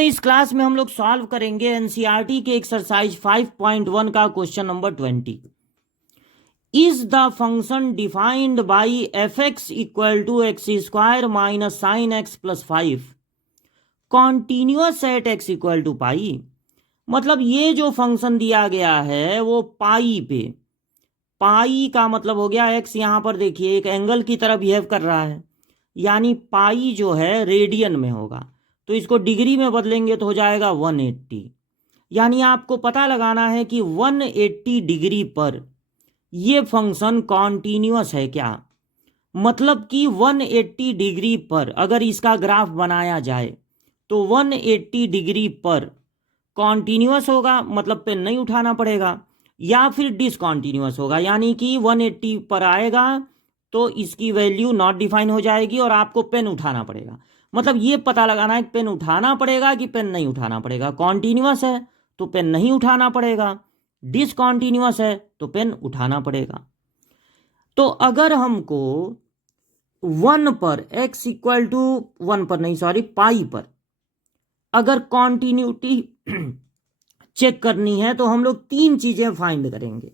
तो इस क्लास में हम लोग सॉल्व करेंगे एनसीईआरटी के एक्सरसाइज 5.1 का question number 20। Is the function defined by f x equal to x square minus sine x plus 5 continuous at x equal to pi. मतलब ये जो फंक्शन दिया गया है वो पाई पे, पाई का मतलब हो गया एक्स, यहां पर देखिए एक एंगल की तरह बिहेव कर रहा है, यानी पाई जो है रेडियन में होगा, तो इसको डिग्री में बदलेंगे तो हो जाएगा 180। यानी आपको पता लगाना है कि 180 डिग्री पर ये फंक्शन कॉन्टिन्यूअस है क्या। मतलब कि 180 डिग्री पर अगर इसका ग्राफ बनाया जाए तो 180 डिग्री पर कॉन्टिन्यूअस होगा, मतलब पेन नहीं उठाना पड़ेगा, या फिर डिसकॉन्टिन्यूअस होगा, यानी कि 180 पर आएगा तो इसकी वैल्यू नॉट डिफाइन हो जाएगी और आपको पेन उठाना पड़ेगा। मतलब ये पता लगाना है कि पेन उठाना पड़ेगा कि पेन नहीं उठाना पड़ेगा। कॉन्टिन्यूअस है तो पेन नहीं उठाना पड़ेगा, डिसकॉन्टिन्यूअस है तो पेन उठाना पड़ेगा। तो अगर हमको 1 पर x इक्वल टू 1 पर नहीं सॉरी पाई पर अगर कॉन्टिन्यूटी चेक करनी है तो हम लोग तीन चीजें फाइंड करेंगे।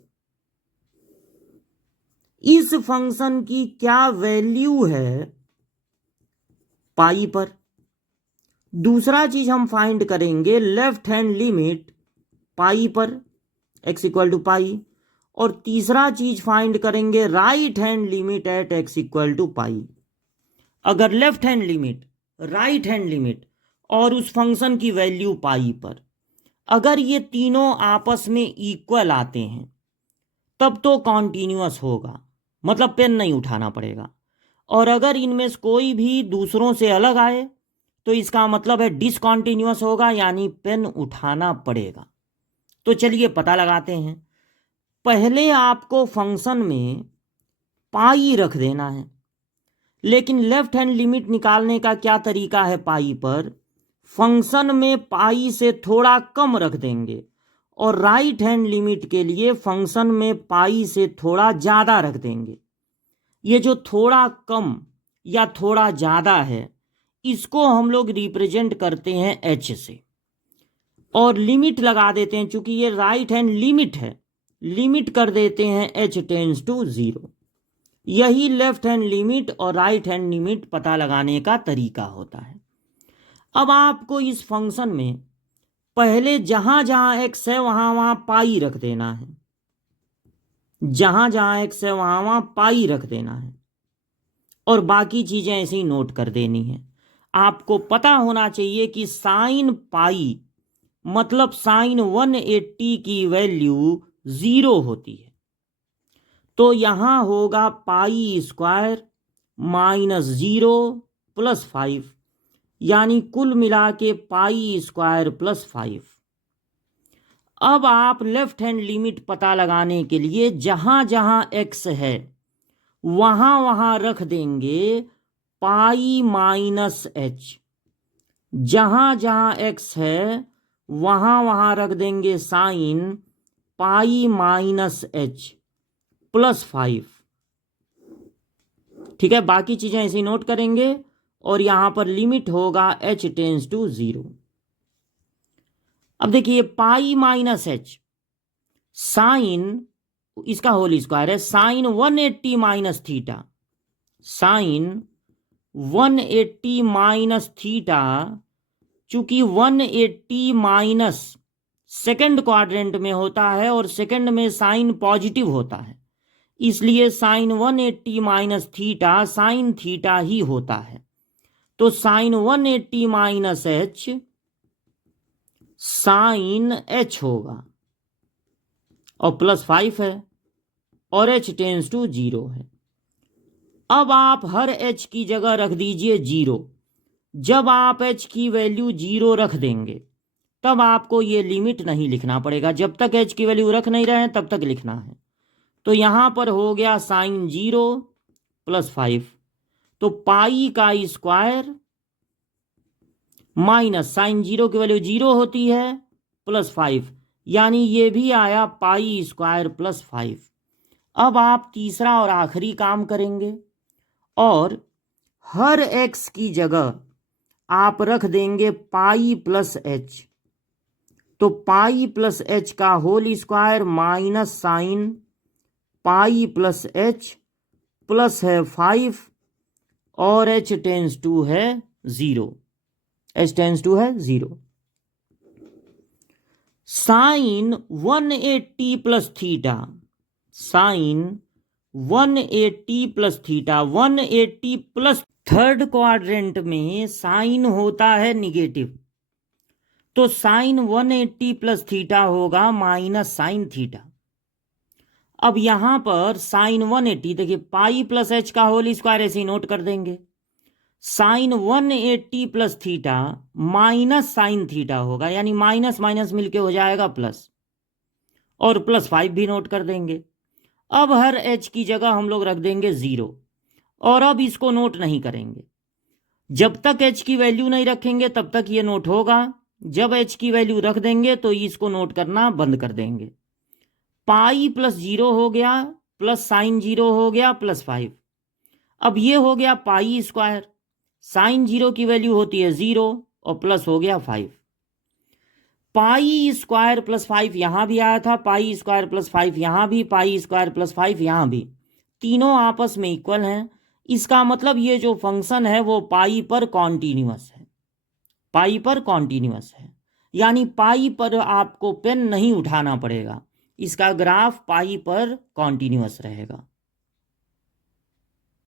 इस फंक्शन की क्या वैल्यू है पाई पर। दूसरा चीज हम फाइंड करेंगे लेफ्ट हैंड लिमिट पाई पर, x इक्वल टू पाई। और तीसरा चीज फाइंड करेंगे right hand limit at x equal to pi. अगर left hand limit, right hand limit और उस फंक्शन की वैल्यू पाई पर अगर ये तीनों आपस में इक्वल आते हैं तब तो कॉन्टिन्यूअस होगा, मतलब पेन नहीं उठाना पड़ेगा। और अगर इनमें से कोई भी दूसरों से अलग आए तो इसका मतलब है डिसकॉन्टिन्यूअस होगा, यानी पेन उठाना पड़ेगा। तो चलिए पता लगाते हैं। पहले आपको फंक्शन में पाई रख देना है, लेकिन लेफ्ट हैंड लिमिट निकालने का क्या तरीका है पाई पर, फंक्शन में पाई से थोड़ा कम रख देंगे और राइट हैंड लिमिट के लिए फंक्शन में पाई से थोड़ा ज़्यादा रख देंगे। ये जो थोड़ा कम या थोड़ा ज़्यादा है इसको हम लोग रिप्रेजेंट करते हैं एच से और लिमिट लगा देते हैं, चूंकि ये राइट हैंड लिमिट है, लिमिट कर देते हैं h टेंड्स टू 0। यही लेफ्ट हैंड लिमिट और राइट हैंड लिमिट पता लगाने का तरीका होता है। अब आपको इस फंक्शन में पहले जहां जहां x है वहां वहां पाई रख देना है, जहां जहां x है वहां वहां पाई रख देना है और बाकी चीजें ऐसे ही नोट कर देनी है। आपको पता होना चाहिए कि साइन पाई मतलब साइन 180 की वैल्यू 0 होती है, तो यहां होगा पाई स्क्वायर माइनस 0 प्लस 5, यानी कुल मिला के पाई स्क्वायर प्लस 5। अब आप लेफ्ट हैंड लिमिट पता लगाने के लिए जहां जहां x है वहां वहां रख देंगे पाई माइनस h, जहां जहां x है वहां वहां रख देंगे sine pi minus h plus 5। ठीक है, बाकी चीजें ऐसे नोट करेंगे और यहां पर लिमिट होगा h टेंड्स टू 0। अब देखिए पाई माइनस h साइन इसका होल स्क्वायर है, sine 180 minus theta, sine 180 minus theta, चूंकि 180 माइनस सेकंड क्वाड्रेंट में होता है और सेकंड में साइन पॉजिटिव होता है, इसलिए sine 180 minus theta sine theta ही होता है। तो sine 180 minus h sine h होगा और प्लस 5 है और h टेंड्स टू 0 है। अब आप हर h की जगह रख दीजिए 0। जब आप h की वैल्यू 0 रख देंगे तब आपको ये लिमिट नहीं लिखना पड़ेगा, जब तक h की वैल्यू रख नहीं रहे हैं तब तक लिखना है। तो यहां पर हो गया साइन 0 प्लस 5, तो पाई का स्क्वायर माइनस साइन 0 की वैल्यू 0 होती है प्लस 5, यानी ये भी आया पाई स्क्वायर प्लस 5। अब आप तीसरा और आखिरी काम करेंगे और हर x की जगह आप रख देंगे पाई प्लस एच, तो पाई प्लस एच का whole square minus sine pi plus H plus है 5 और एच टेंस टू है 0, एच टेंस टू है 0। Sine 180 plus theta, sine 180 plus theta, 180 plus, third quadrant में साइन होता है निगेटिव, तो साइन 180 प्लस थीटा होगा माइनस साइन थीटा। अब यहां पर साइन 180, देखिए पाई प्लस एच का होल स्क्वायर ऐसे ही नोट कर देंगे, sine 180 plus theta minus sine theta होगा, यानी माइनस माइनस मिलके हो जाएगा प्लस, और प्लस 5 भी नोट कर देंगे। अब हर एच की जगह हम लोग रख देंगे 0, और अब इसको नोट नहीं करेंगे। जब तक एच की वैल्यू नहीं रखेंगे तब तक ये नोट होगा, जब एच की वैल्यू रख देंगे तो इसको नोट करना बंद कर देंगे। पाई प्लस 0 हो गया, प्लस साइन 0 हो गया, प्लस 5। अब ये हो गया पाई स्क्वायर, साइन 0 की वैल्यू होती है 0 और प्लस हो गया 5। पाई स्क्वायर प्लस 5 यहां भी आया था, पाई स्क्वायर प्लस 5 यहां भी, पाई स्क्वायर प्लस 5 यहां भी, तीनों आपस में इक्वल हैं। इसका मतलब ये जो फंक्शन है वो पाई पर कॉन्टिन्यूअस है, पाई पर कॉन्टिन्यूअस है, यानी पाई पर आपको पेन नहीं उठाना पड़ेगा, इसका ग्राफ पाई पर कॉन्टिन्यूअस रहेगा।